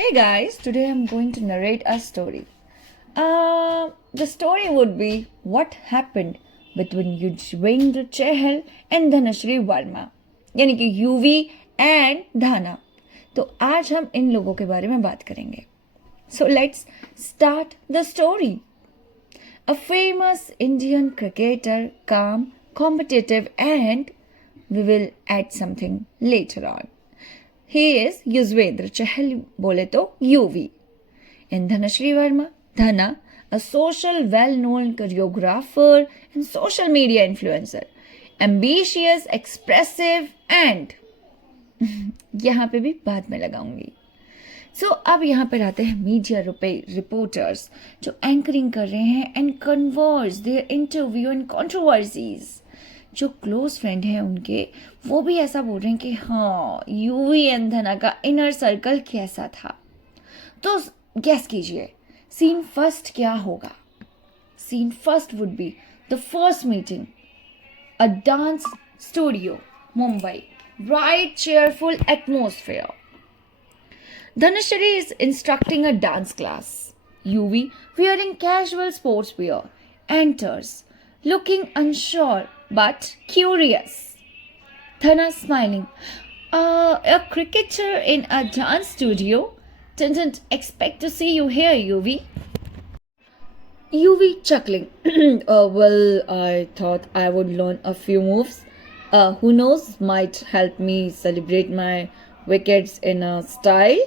Hey guys, today I'm going to narrate a story. The story would be what happened between Yuzvendra Chahal and Dhanashri Verma, यानी कि UV and धाना. तो आज हम इन लोगों के बारे में बात करेंगे. So let's start the story. A famous Indian cricketer, calm, competitive, and we will add something later on. He is Yuzvendra Chahal, bole to UV. And Dhanashri Verma, Dhana, a social well-known choreographer and social media influencer. Ambitious, expressive and यहाँ पे भी बाद में लगाऊंगी. अब यहाँ पर आते हैं मीडिया रिपोर्टर्स जो एंकरिंग कर रहे हैं and converse their interview and controversies. जो क्लोज फ्रेंड हैं उनके वो भी ऐसा बोल रहे हैं कि हाँ यूवी एंड धना का इनर सर्कल कैसा था. तो गेस कीजिए सीन फर्स्ट क्या होगा. Scene first would be the first meeting, a dance studio, Mumbai, bright cheerful atmosphere. Dhanashri is instructing a dance class. UV, wearing casual sportswear, enters, looking unsure but curious. Dhana smiling. A cricketer in a dance studio? Didn't expect to see you here, UV. UV chuckling. Well, I thought I would learn a few moves. Who knows, might help me celebrate my wickets in a style.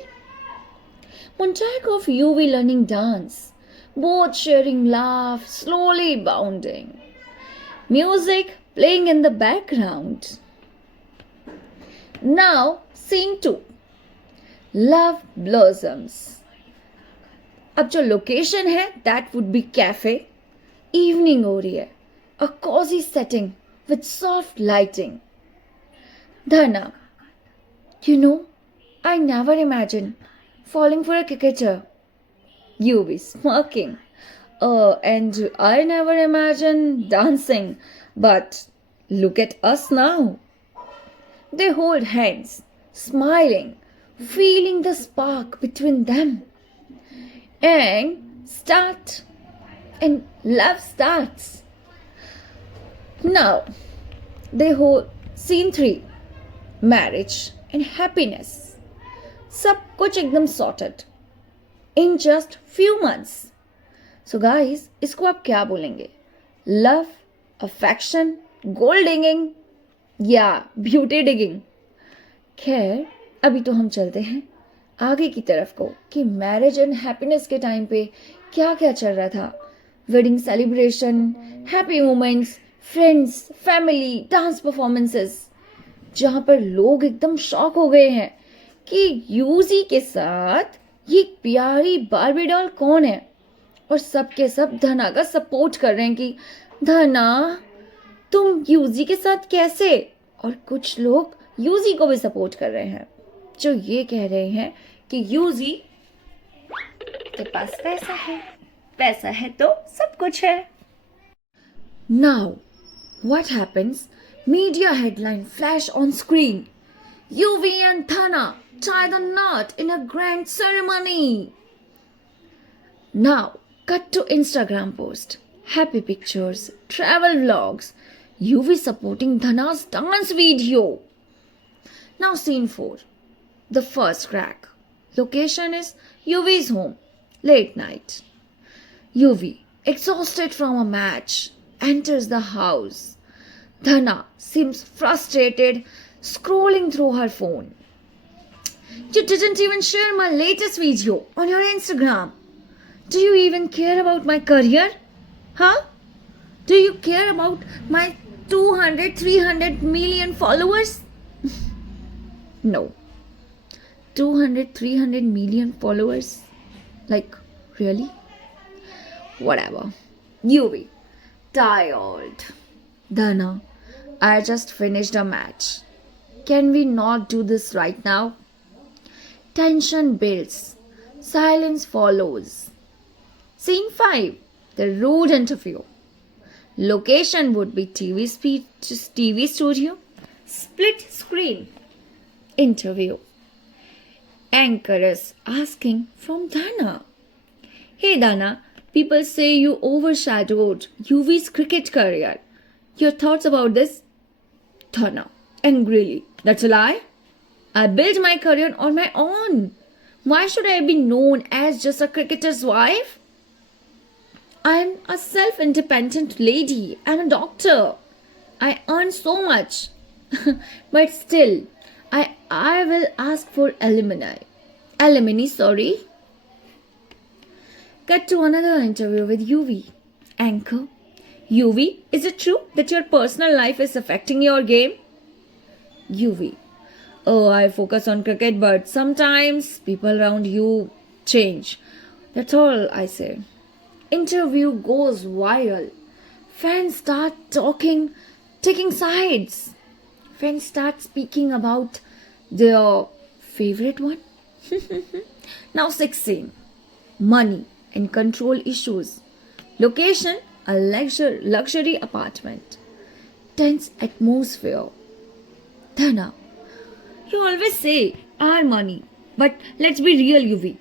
Montage of UV learning dance, both sharing laugh, slowly bounding. Music playing in the background. Now, scene 2. Love blossoms. अब जो लोकेशन है that would be cafe. Evening हो रही है. A cozy setting with soft lighting. Dhana, you know, I never imagined falling for a cricketer. You be smirking. And I never imagined dancing. But look at us now. They hold hands, smiling, feeling the spark between them. And love starts. Now, they hold scene 3, marriage and happiness. सब कुछ एकदम sorted in just few months. So guys, इसको आप क्या बोलेंगे? Love, affection, gold digging या beauty digging? खैर, अभी तो हम चलते हैं आगे की तरफ को कि मैरिज एंड हैप्पीनेस के टाइम पे क्या क्या चल रहा था. Wedding celebration, happy moments, friends, family, dance performances, जहां पर लोग एकदम शॉक हो गए हैं कि यूजी के साथ ये प्यारी बार्बी डॉल कौन है. और सब के सब धना का सपोर्ट कर रहे हैं कि धना तुम यूजी के साथ कैसे. और कुछ लोग यूजी को भी सपोर्ट कर रहे हैं जो ये कह रहे हैं कि यूजी के पास पैसा है तो सब कुछ है. Now, what happens? Media headline flash on screen. UV and Thana tie the knot in a grand ceremony. Now, cut to Instagram post. Happy pictures, travel vlogs, UV supporting Dhana's dance video. Now scene 4. The first crack. Location is UV's home. Late night. UV, exhausted from a match, enters the house. Dhana seems frustrated, scrolling through her phone. You didn't even share my latest video on your Instagram. Do you even care about my career? Huh? Do you care about my 200, 300 million followers? No. 200, 300 million followers? Like, really? Whatever. UV. Tired. Dhana, I just finished a match. Can we not do this right now? Tension builds. Silence follows. Scene 5. The rude interview. Location would be TV studio. Split screen. Interview. Anchor is asking from Dana. Hey Dana, people say you overshadowed UV's cricket career. Your thoughts about this? Dana, angrily. That's a lie. I built my career on my own. Why should I be known as just a cricketer's wife? I'm a self independent lady. I'm a doctor. I earn so much. But still, I will ask for alimony. Alimony, sorry. Cut to another interview with UV. Anchor. UV, is it true that your personal life is affecting your game? UV. Oh, I focus on cricket, but sometimes people around you change. That's all I say. Interview goes viral. Fans start talking, taking sides. Fans start speaking about their favorite one. Now 16. Money and control issues. Location, a luxury apartment. Tense atmosphere. Dana, you always say our money, but let's be real, UV.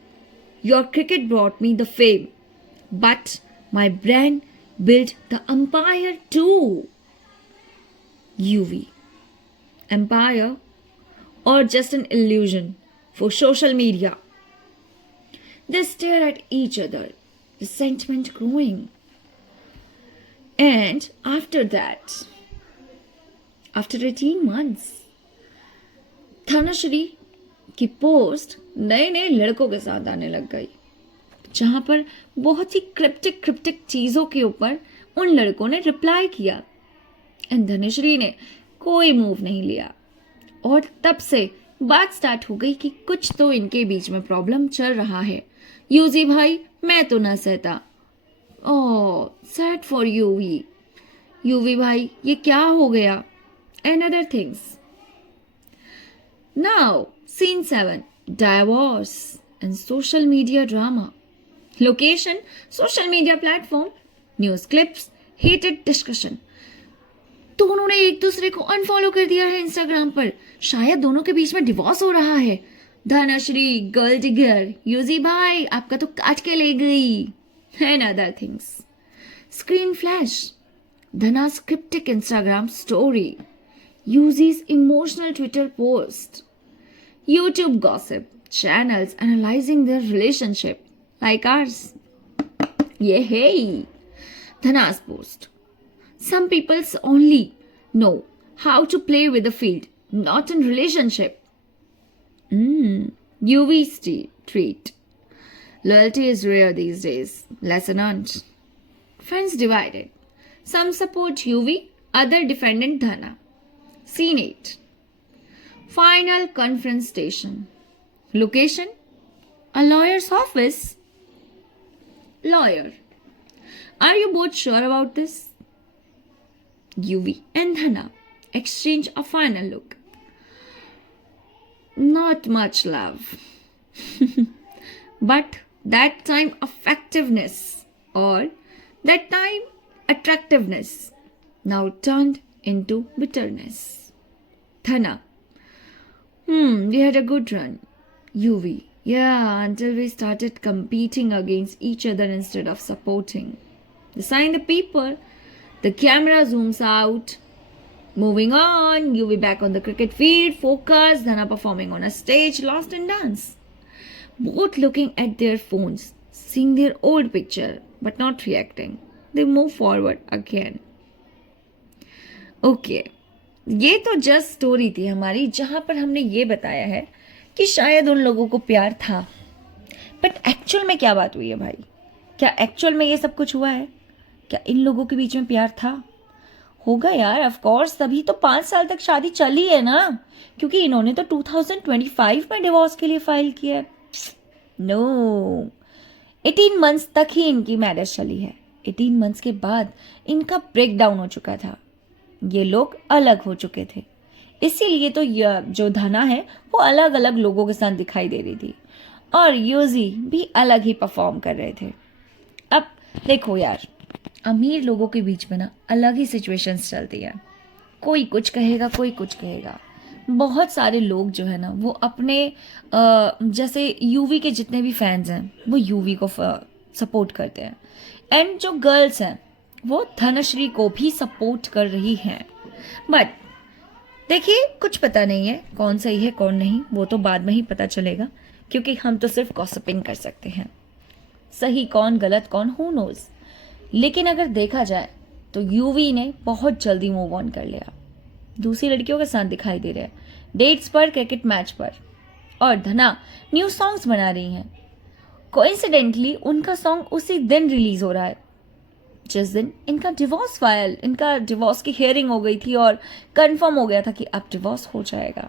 Your cricket brought me the fame, but my brand built the empire too. UV. Empire or just an illusion for social media? They stare at each other, resentment growing. And after that, after 18 months, धनश्री की पोस्ट नए नए लड़कों के साथ आने लग गई, जहां पर बहुत ही क्रिप्टिक चीजों के ऊपर उन लड़कों ने रिप्लाई किया एंड धनश्री ने कोई मूव नहीं लिया. और तब से बात स्टार्ट हो गई कि कुछ तो इनके बीच में प्रॉब्लम चल रहा है. यूजी भाई, मैं तो ना सहता. ओह, सैड फॉर यूवी. यूवी भाई, ये क्या हो गया? And other things. Now, scene 7. Divorce and social media drama. Location, social media platform. News clips, heated discussion. दोनों ने एक दूसरे को अनफॉलो कर दिया है इंस्टाग्राम पर. शायद दोनों के बीच में डिवोर्स हो रहा है. धनश्री, गर्ल डिगर, यूजी भाई, आपका तो काट के ले गई. And other things. Screen flash. Dhana's cryptic Instagram story. Yuzi's emotional Twitter post. YouTube gossip. Channels analyzing their relationship. Like ours. Yeah, hey. Dhana's post. Some people only know how to play with the field, not in relationship. UV's treat. Loyalty is rare these days. Lesson earned. Fans divided. Some support UV, other defended Dhana. Scene 8. Final confrontation. Location, a lawyer's office. Lawyer. Are you both sure about this? UV and Dhana exchange a final look. Not much love. But that time effectiveness or that time attractiveness now turned into bitterness. Dhana. We had a good run. UV. Yeah, until we started competing against each other instead of supporting. They sign the paper. The camera zooms out. Moving on, UV back on the cricket field, focused, Dhana performing on a stage, lost in dance. Both looking at their phones, seeing their old picture, but not reacting. They move forward again. Okay. ये तो just story थी हमारी, जहां पर हमने ये बताया है कि शायद उन लोगों को प्यार था. बट एक्चुअल में क्या बात हुई है भाई? क्या एक्चुअल में ये सब कुछ हुआ है? क्या इन लोगों के बीच में प्यार था? होगा यार, ऑफ कोर्स. तभी तो 5 साल तक शादी चली है ना, क्योंकि इन्होंने तो 2025 में डिवोर्स के लिए फाइल किया है. नो, 18 मंथ्स तक ही इनकी मैरिज चली है. 18 मंथ्स के बाद इनका ब्रेक डाउन हो चुका था. ये लोग अलग हो चुके थे, इसीलिए तो जो धना है वो अलग अलग लोगों के साथ दिखाई दे रही थी और यूजी भी अलग ही परफॉर्म कर रहे थे. अब देखो यार, अमीर लोगों के बीच में ना अलग ही सिचुएशंस चलती है. कोई कुछ कहेगा, कोई कुछ कहेगा. बहुत सारे लोग जो है ना वो अपने जैसे यूवी के जितने भी फैंस हैं वो यूवी को सपोर्ट करते हैं, एंड जो गर्ल्स हैं वो धनश्री को भी सपोर्ट कर रही हैं। बट देखिए, कुछ पता नहीं है कौन सही है कौन नहीं, वो तो बाद में ही पता चलेगा, क्योंकि हम तो सिर्फ गॉसिपिंग कर सकते हैं। सही कौन गलत कौन, हु नोज। लेकिन अगर देखा जाए तो यूवी ने बहुत जल्दी मूव ऑन कर लिया, दूसरी लड़कियों के साथ दिखाई दे रहे हैं, डेट्स पर, क्रिकेट मैच पर, और धना न्यू सॉन्ग्स बना रही हैं। कोइंसिडेंटली उनका सॉन्ग उसी दिन रिलीज हो रहा है जिस दिन इनका डिवोर्स की हियरिंग हो गई थी और कंफर्म हो गया था कि अब डिवोर्स हो जाएगा।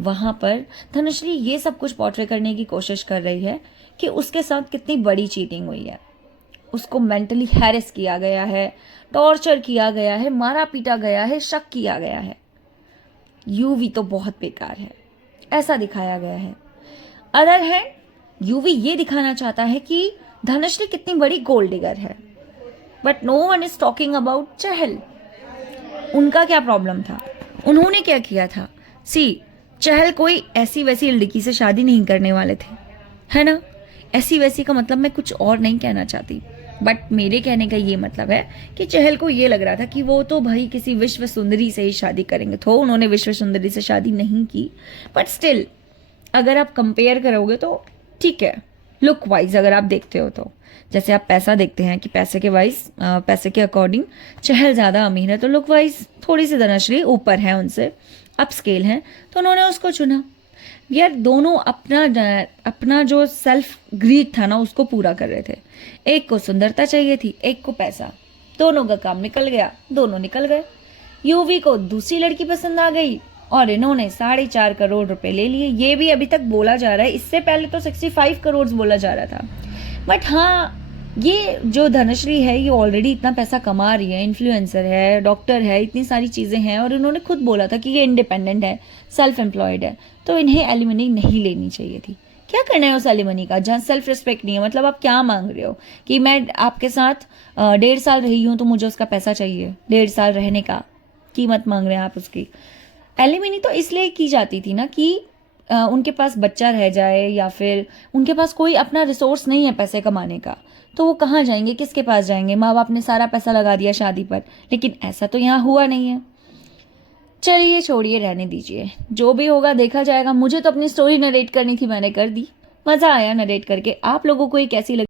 वहां पर धनश्री ये सब कुछ पोर्ट्रे करने की कोशिश कर रही है कि उसके साथ कितनी बड़ी चीटिंग हुई है, उसको मेंटली हैरेस किया गया है, टॉर्चर किया गया है, मारा पीटा गया है, शक किया गया है। यूवी तो बहुत बेकार है, ऐसा दिखाया गया है। अदर हैंड यूवी ये दिखाना चाहता है कि धनश्री कितनी बड़ी गोल्ड डिगर है, but no one is talking about Chahal. उनका क्या प्रॉब्लम था, उन्होंने क्या किया था? चहल कोई ऐसी वैसी लड़की से शादी नहीं करने वाले थे, है ना। ऐसी वैसी का मतलब मैं कुछ और नहीं कहना चाहती, बट मेरे कहने का ये मतलब है कि चहल को ये लग रहा था कि वो तो भाई किसी विश्व सुंदरी से ही शादी करेंगे, तो उन्होंने विश्व सुंदरी से शादी नहीं की। बट स्टिल अगर आप कंपेयर करोगे तो ठीक है, लुक वाइज अगर आप देखते हो तो, जैसे आप पैसा देखते हैं कि पैसे के अकॉर्डिंग चहल ज़्यादा अमीर है, तो लुक वाइज थोड़ी सी धनश्री ऊपर है उनसे, अप स्केल है, तो उन्होंने उसको चुना। यार दोनों अपना जो सेल्फ ग्रीड था ना उसको पूरा कर रहे थे। एक को सुंदरता चाहिए थी, एक को पैसा, दोनों का काम निकल गया, दोनों निकल गए। यूवी को दूसरी लड़की पसंद आ गई और इन्होंने 4.5 करोड़ रुपए ले लिए। ये भी अभी तक बोला जा रहा है, इससे पहले तो 65 करोड़ बोला जा रहा था। बट हाँ, ये जो धनश्री है ये ऑलरेडी इतना पैसा कमा रही है, इन्फ्लुएंसर है, डॉक्टर है, इतनी सारी चीज़ें हैं, और इन्होंने खुद बोला था कि ये इंडिपेंडेंट है, सेल्फ एम्प्लॉयड है, तो इन्हें एलिमनी नहीं लेनी चाहिए थी। क्या करना है उस एलिमनी का जहाँ सेल्फ रिस्पेक्ट नहीं है? मतलब आप क्या मांग रहे हो कि मैं आपके साथ 1.5 साल रही हूँ तो मुझे उसका पैसा चाहिए, 1.5 साल रहने का कीमत मांग रहे हैं आप उसकी। एलिमनी तो इसलिए की जाती थी ना कि उनके पास बच्चा रह जाए, या फिर उनके पास कोई अपना रिसोर्स नहीं है पैसे कमाने का, तो वो कहाँ जाएंगे, किसके पास जाएंगे? माँ बाप ने सारा पैसा लगा दिया शादी पर, लेकिन ऐसा तो यहाँ हुआ नहीं है। चलिए छोड़िए, रहने दीजिए, जो भी होगा देखा जाएगा। मुझे तो अपनी स्टोरी नरेट करनी थी, मैंने कर दी, मज़ा आया नरेट करके। आप लोगों को ये कैसी लगी?